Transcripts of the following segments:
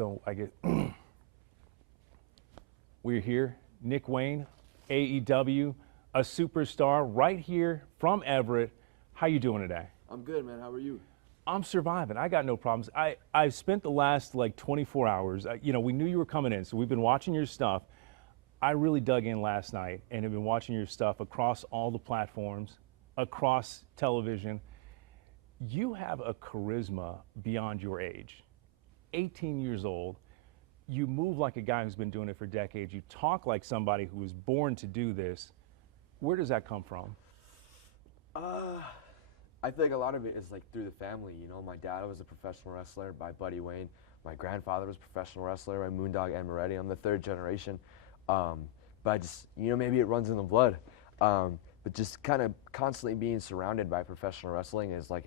So I get we're here, Nick Wayne, AEW, a superstar right here from Everett. How you doing today? I'm good, man. How are you? I'm surviving. I got no problems. I've spent the last like 24 hours. We knew you were coming in, so we've been watching your stuff. I really dug in last night and have been watching your stuff across all the platforms, across television. You have a charisma beyond your age. 18 years old. You move like a guy who's been doing it for decades. You talk like somebody who was born to do this. Where does that come from? I feel like a lot of it is like through the family. You know, my dad was a professional wrestler by Buddy Wayne. My grandfather was a professional wrestler by Moondog and Moretti. I'm the third generation. But I just, maybe it runs in the blood. But just kind of constantly being surrounded by professional wrestling is like,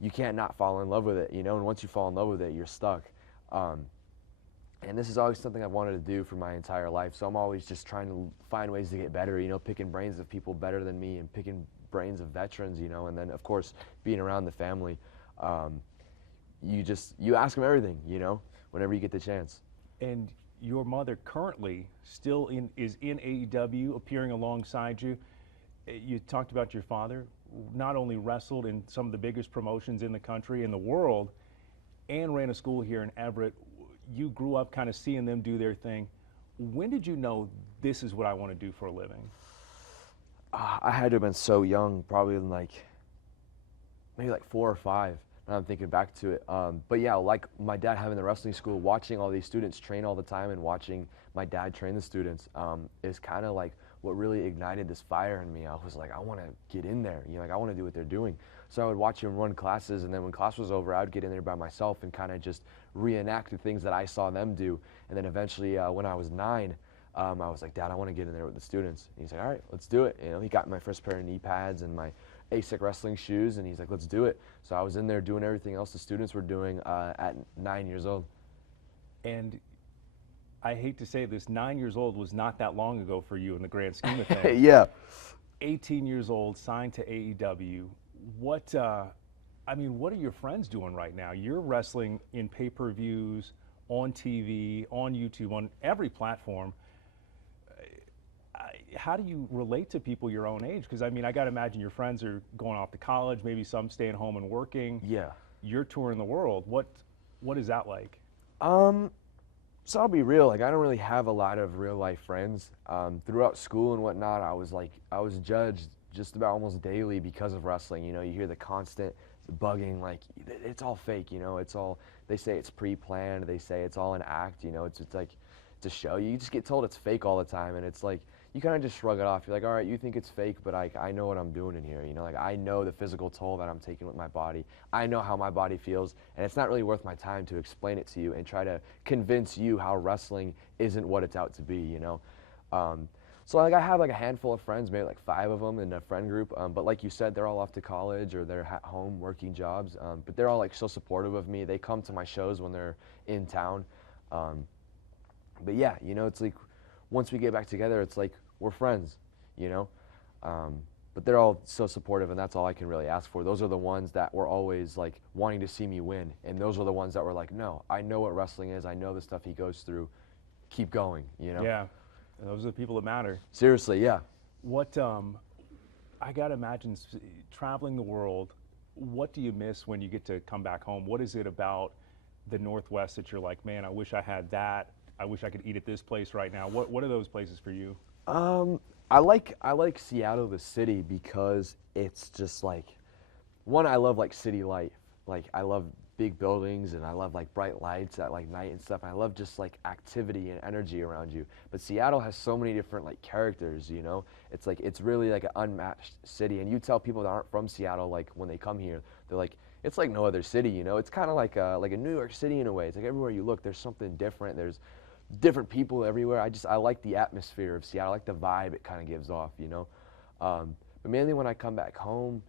you can't not fall in love with it, and once you fall in love with it, you're stuck. And this is always something I've wanted to do for my entire life, so I'm always just trying to find ways to get better, picking brains of people better than me and picking brains of veterans, and then, of course, being around the family. You ask them everything, whenever you get the chance. And your mother currently still is in AEW, appearing alongside you. You talked about your father, not only wrestled in some of the biggest promotions in the country, in the world, and ran a school here in Everett. You grew up kind of seeing them do their thing. When did you know this is what I want to do for a living? I had to have been so young, probably maybe like 4 or 5. Now I'm thinking back to it. But yeah, like my dad having the wrestling school, watching all these students train all the time and watching my dad train the students is kind of like what really ignited this fire in me. I was like, I want to get in there. I want to do what they're doing. So I would watch him run classes, and then when class was over, I would get in there by myself and kind of just reenact the things that I saw them do. And then eventually, when I was 9, I was like, Dad, I want to get in there with the students. And he's like, all right, let's do it. He got my first pair of knee pads and my ASIC wrestling shoes, and he's like, let's do it. So I was in there doing everything else the students were doing at 9 years old. And I hate to say this, 9 years old was not that long ago for you in the grand scheme of things. Yeah. 18 years old, signed to AEW. What are your friends doing right now? You're wrestling in pay-per-views, on TV, on YouTube, on every platform. How do you relate to people your own age? Because I got to imagine your friends are going off to college, maybe some staying home and working. Yeah. You're touring the world. What is that like? So I'll be real, I don't really have a lot of real life friends. Throughout school and whatnot, I was judged just about almost daily because of wrestling. You hear the constant bugging, like it's all fake, they say it's pre-planned, they say it's all an act, it's like, it's a show. You just get told it's fake all the time, and it's like, you kind of just shrug it off. You're like, all right, you think it's fake, but I know what I'm doing in here, I know the physical toll that I'm taking with my body. I know how my body feels, and it's not really worth my time to explain it to you and try to convince you how wrestling isn't what it's out to be, So I have a handful of friends, maybe 5 of them in a friend group, but like you said, they're all off to college or they're at home working jobs, but they're all so supportive of me. They come to my shows when they're in town. But yeah, it's like once we get back together, it's like we're friends, but they're all so supportive, and that's all I can really ask for. Those are the ones that were always wanting to see me win, and those are the ones that were like, no, I know what wrestling is. I know the stuff he goes through. Keep going, Yeah. And those are the people that matter. Seriously, yeah. What, I gotta imagine traveling the world, what do you miss when you get to come back home? What is it about the Northwest that you're like, man, I wish I had that. I wish I could eat at this place right now. What are those places for you? I like Seattle, the city, because it's just one, I love city life. I love big buildings, and I love bright lights at night and stuff. I love just activity and energy around you. But Seattle has so many different characters, It's it's really an unmatched city. And you tell people that aren't from Seattle, when they come here, they're like, it's like no other city, It's kind of like a New York City in a way. It's everywhere you look, there's something different. There's different people everywhere. I like the atmosphere of Seattle. I like the vibe it kind of gives off, But mainly when I come back home,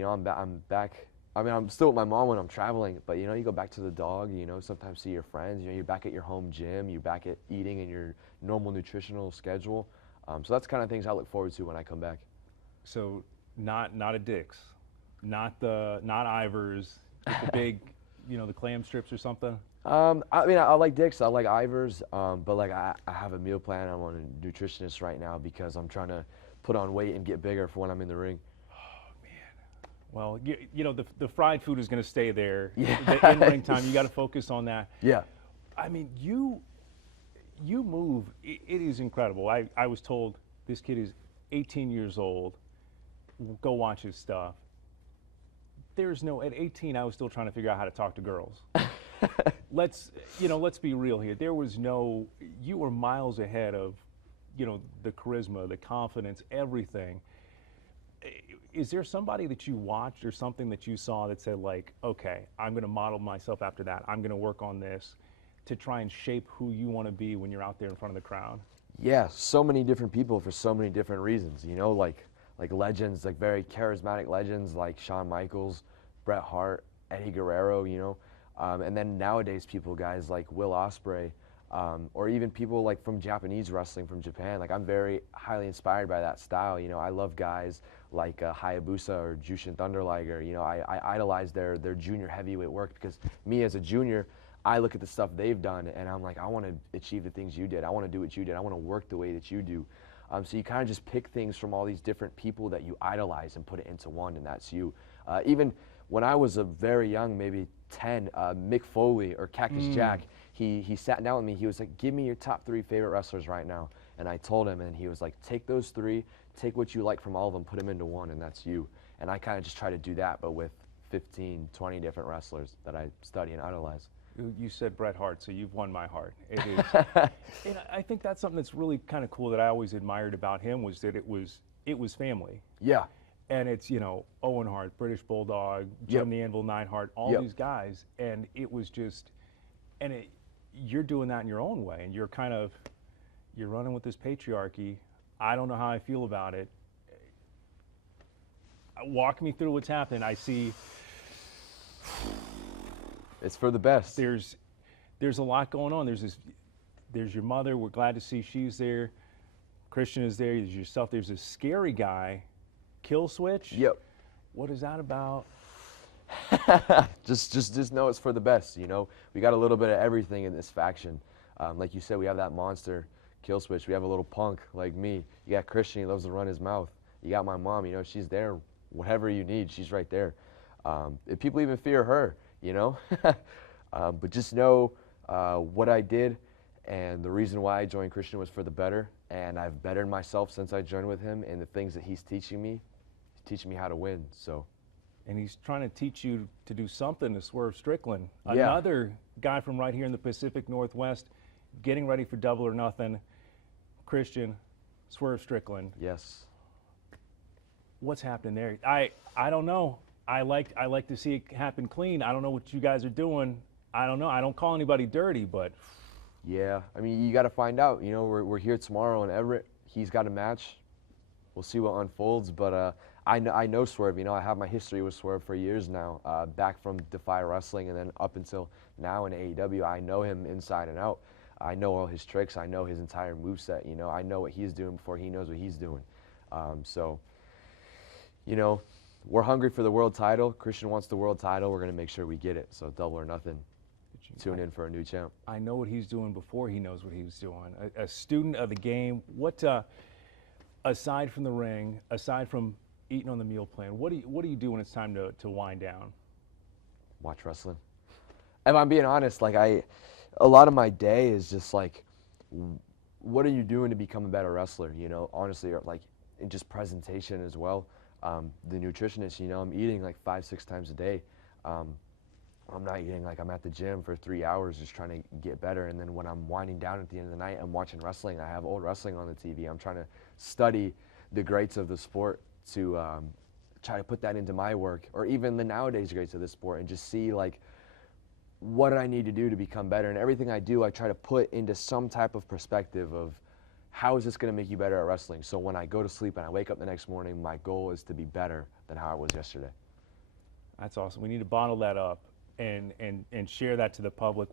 I'm back. I'm still with my mom when I'm traveling, but you go back to the dog, sometimes see your friends, you're back at your home gym, you're back at eating in your normal nutritional schedule. So that's kind of things I look forward to when I come back. So not a Dick's, not Ivar's, the big the clam strips or something? I mean, I like Dick's, I like Ivar's, but like I have a meal plan. I'm on a nutritionist right now because I'm trying to put on weight and get bigger for when I'm in the ring. Well, the fried food is going to stay there. Yeah. The in-ring time, you got to focus on that. Yeah. I mean, you move. It is incredible. I was told this kid is 18 years old. Go watch his stuff. At 18, I was still trying to figure out how to talk to girls. Let's be real here. You were miles ahead of, the charisma, the confidence, everything. Is there somebody that you watched or something that you saw that said, like, okay, I'm going to model myself after that. I'm going to work on this to try and shape who you want to be when you're out there in front of the crowd? Yeah, so many different people for so many different reasons, like legends, like very charismatic legends like Shawn Michaels, Bret Hart, Eddie Guerrero, and then nowadays guys like Will Ospreay, or even people like from Japanese wrestling from Japan. Like I'm very highly inspired by that style. I love guys like Hayabusa or Jushin Thunder Liger. I idolize their junior heavyweight work because me as a junior, I look at the stuff they've done and I'm like, I want to achieve the things you did. I want to do what you did. I want to work the way that you do. So you kind of just pick things from all these different people that you idolize and put it into one, and that's you. Even when I was a very young, maybe 10, Mick Foley or Cactus Jack, he sat down with me. He was like, give me your top 3 favorite wrestlers right now. And I told him, and he was like, take those 3, take what you like from all of them, put them into one, and that's you. And I kind of just try to do that, but with 15, 20 different wrestlers that I study and idolize. You said Bret Hart, so you've won my heart. It is, and I think that's something that's really kind of cool that I always admired about him was that it was family. Yeah. And it's Owen Hart, British Bulldog, Jim the Anvil Neidhart, all these guys, and it was just, you're doing that in your own way, and you're running with this patriarchy. I don't know how I feel about it. Walk me through what's happening. I see. It's for the best. There's a lot going on. There's your mother. We're glad to see she's there. Christian is there. There's yourself. There's a scary guy, Kill Switch. Yep. What is that about? just know it's for the best. We got a little bit of everything in this faction. Like you said, we have that monster, Kill Switch. We have a little punk like me. You got Christian. He loves to run his mouth. You got my mom. She's there. Whatever you need, she's right there. If people even fear her. But just know what I did and the reason why I joined Christian was for the better, and I've bettered myself since I joined with him, and the things that he's teaching me how to win. So, and he's trying to teach you to do something to Swerve Strickland, Yeah. another guy from right here in the Pacific Northwest, getting ready for Double or Nothing. Christian, Swerve Strickland. Yes. What's happening there? I don't know. I like to see it happen clean. I don't know what you guys are doing. I don't know. I don't call anybody dirty, but Yeah, I mean, you got to find out. We're here tomorrow in Everett. He's got a match. We'll see what unfolds, but I know Swerve. I have my history with Swerve for years now, back from Defy Wrestling and then up until now in AEW. I know him inside and out. I know all his tricks. I know his entire moveset. I know what he's doing before he knows what he's doing. So, we're hungry for the world title. Christian wants the world title. We're going to make sure we get it. So Double or Nothing. Tune in for a new champ. I know what he's doing before he knows what he's doing. A student of the game. What, aside from the ring, aside from eating on the meal plan, what do you do when it's time to wind down? Watch wrestling. If I'm being honest, a lot of my day is just like, what are you doing to become a better wrestler? Honestly, or in just presentation as well. The nutritionist, I'm eating 5-6 times a day. I'm not eating I'm at the gym for 3 hours just trying to get better. And then when I'm winding down at the end of the night, I'm watching wrestling. I have old wrestling on the TV. I'm trying to study the greats of the sport to try to put that into my work, or even the nowadays greats of the sport, and just see what do I need to do to become better. And everything I do, I try to put into some type of perspective of how is this going to make you better at wrestling. So when I go to sleep and I wake up the next morning, my goal is to be better than how I was yesterday. That's awesome. We need to bottle that up and share that to the public.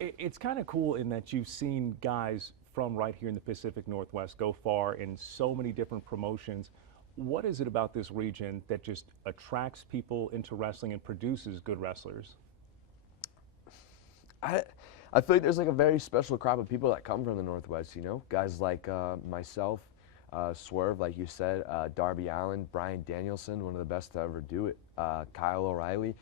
It's kind of cool in that you've seen guys from right here in the Pacific Northwest go far in so many different promotions. What is it about this region that just attracts people into wrestling and produces good wrestlers? I I feel like there's like a very special crop of people that come from the Northwest, you know? Guys like myself, Swerve, like you said, Darby Allin, Bryan Danielson, one of the best to ever do it, Kyle O'Reilly.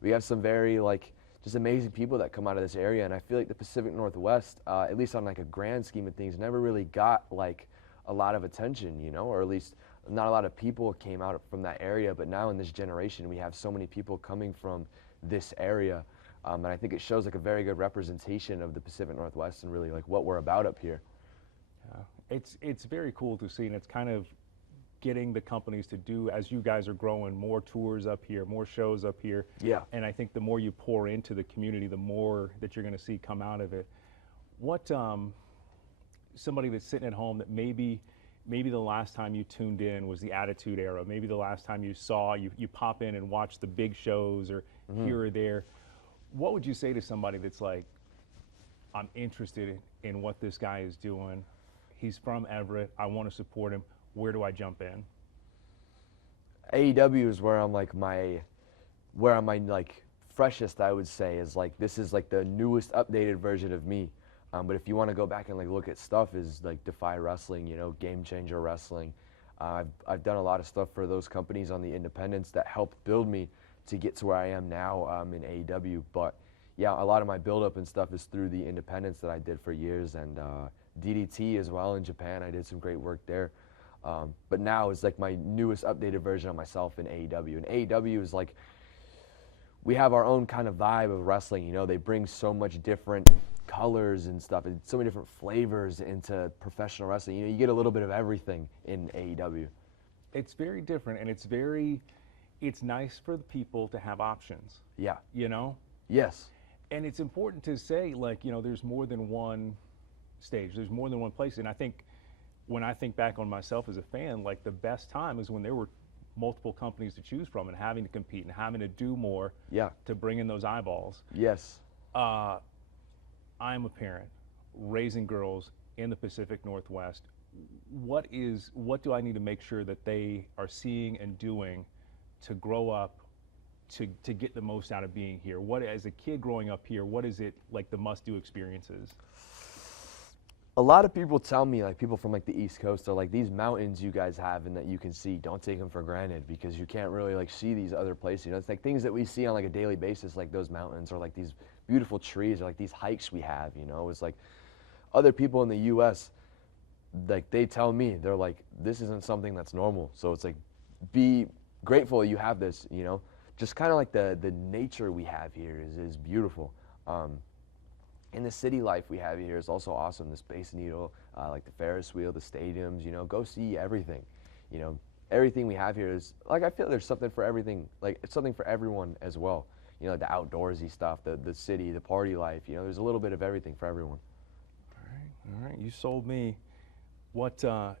We have some very like just amazing people that come out of this area, and I feel like the Pacific Northwest, at least on like a grand scheme of things, never really got like a lot of attention, you know, or at least not a lot of people came out from that area. But now in this generation, we have so many people coming from this area. And I think it shows like a very good representation of the Pacific Northwest and really like what we're about up here. Yeah. It's very cool to see, and it's kind of getting the companies to do, as you guys are growing, more tours up here, more shows up here. Yeah. And I think the more you pour into the community, the more that you're going to see come out of it. What somebody that's sitting at home that maybe the last time you tuned in was the Attitude Era, maybe the last time you saw, you pop in and watch the big shows or here or there, what would you say to somebody that's like, I'm interested in what this guy is doing, he's from Everett, I want to support him, where do I jump in? AEW is where I'm like where I'm like freshest, I would say, is like this is like the newest updated version of me. But if you want to go back and like look at stuff, is like Defy Wrestling, you know, Game Changer Wrestling. I've done a lot of stuff for those companies on the independents that helped build me to get to where I am now in AEW. But yeah, a lot of my build-up and stuff is through the independents that I did for years, and DDT as well in Japan. I did some great work there. But now it's like my newest updated version of myself in AEW. And AEW is like, we have our own kind of vibe of wrestling, you know. They bring so much different colors and stuff and so many different flavors into professional wrestling. You know, you get a little bit of everything in AEW. It's very different, and it's nice for the people to have options. Yeah. You know? Yes. And it's important to say, like, you know, there's more than one stage, there's more than one place. And I think when I think back on myself as a fan, like the best time is when there were multiple companies to choose from and having to compete and having to do more to bring in those eyeballs. Yes. I'm a parent raising girls in the Pacific Northwest. What do I need to make sure that they are seeing and doing to grow up to get the most out of being here? What, as a kid growing up here, what is it like the must-do experiences? A lot of people tell me, like people from like the East Coast, are like, these mountains you guys have and that you can see, don't take them for granted, because you can't really like see these other places. You know, it's like things that we see on like a daily basis, like those mountains or like these beautiful trees or like these hikes we have. You know, it's like other people in the U.S., like they tell me, they're like, this isn't something that's normal. So it's like, be grateful you have this. You know, just kind of like the nature we have here is beautiful. And the city life we have here is also awesome. The Space Needle, like the Ferris wheel, the stadiums, you know, go see everything. You know, everything we have here is, like, I feel there's something for everything, like it's something for everyone as well. You know, like the outdoorsy stuff, the city, the party life, you know, there's a little bit of everything for everyone. All right, you sold me. What, at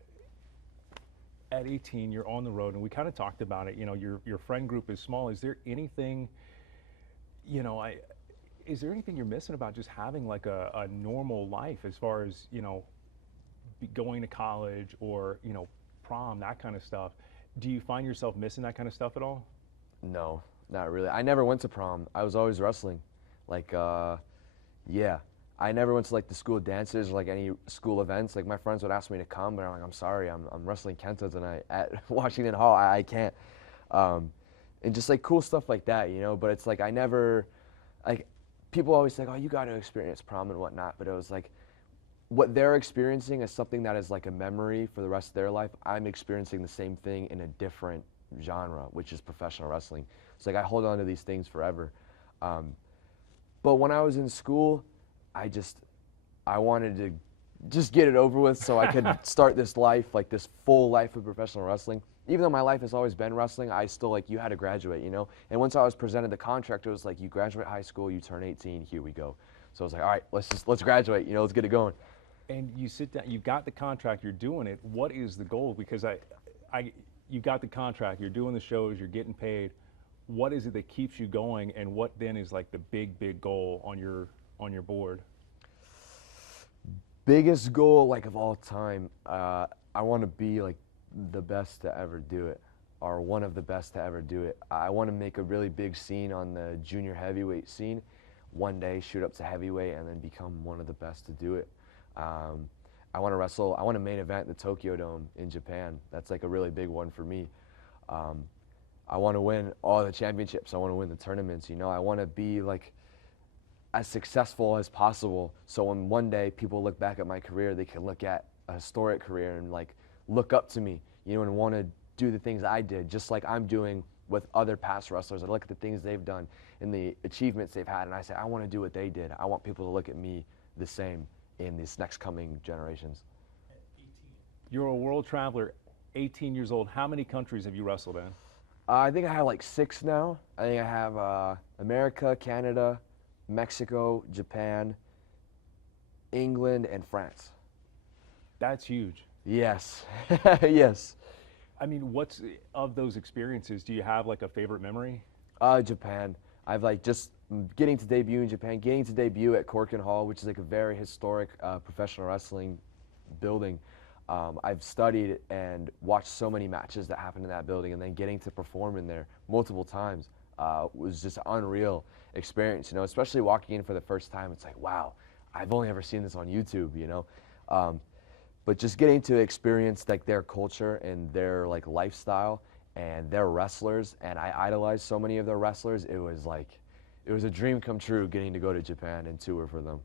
18, you're on the road, and we kind of talked about it, you know, your friend group is small. Is there anything, you know, is there anything you're missing about just having like a normal life as far as, you know, going to college or, you know, prom, that kind of stuff? Do you find yourself missing that kind of stuff at all? No, not really. I never went to prom. I was always wrestling. Like, yeah. I never went to like the school dances or like any school events. Like my friends would ask me to come, but I'm like, I'm sorry, I'm wrestling Kenta tonight at Washington Hall. I can't. And just like cool stuff like that, you know. But it's like I never, like, people always say, oh, you got to experience prom and whatnot. But it was like, what they're experiencing is something that is like a memory for the rest of their life. I'm experiencing the same thing in a different genre, which is professional wrestling. It's like I hold on to these things forever. But when I was in school, I wanted to just get it over with so I could start this life, like this full life of professional wrestling. Even though my life has always been wrestling, I still, like, you had to graduate, you know? And once I was presented the contract, it was like, you graduate high school, you turn 18, here we go. So I was like, all right, let's graduate, you know, let's get it going. And you sit down, you got the contract, you're doing it. What is the goal? Because you got the contract, you're doing the shows, you're getting paid. What is it that keeps you going, and what then is like the big goal on your board? Biggest goal, like, of all time, I want to be like the best to ever do it, or one of the best to ever do it. I want to make a really big scene on the junior heavyweight scene, one day shoot up to heavyweight and then become one of the best to do it. I want to wrestle, I want to main event the Tokyo Dome in Japan. That's like a really big one for me. I want to win all the championships. I want to win the tournaments, you know. I want to be like as successful as possible, so when one day people look back at my career, they can look at a historic career and like look up to me, you know, and want to do the things I did, just like I'm doing with other past wrestlers. I look at the things they've done and the achievements they've had, and I say, I want to do what they did. I want people to look at me the same in these next coming generations. You're a world traveler, 18 years old. How many countries have you wrestled in? I think I have like 6 now. I think I have America, Canada, Mexico, Japan, England, and France. That's huge. Yes, yes. I mean, what's of those experiences? Do you have like a favorite memory? Japan. I've like just getting to debut in Japan, getting to debut at Corkin Hall, which is like a very historic professional wrestling building. I've studied and watched so many matches that happened in that building, and then getting to perform in there multiple times was just an unreal experience, you know, especially walking in for the first time. It's like, wow, I've only ever seen this on YouTube, you know. But just getting to experience like their culture and their like lifestyle and their wrestlers, and I idolized so many of their wrestlers. It was a dream come true getting to go to Japan and tour for them.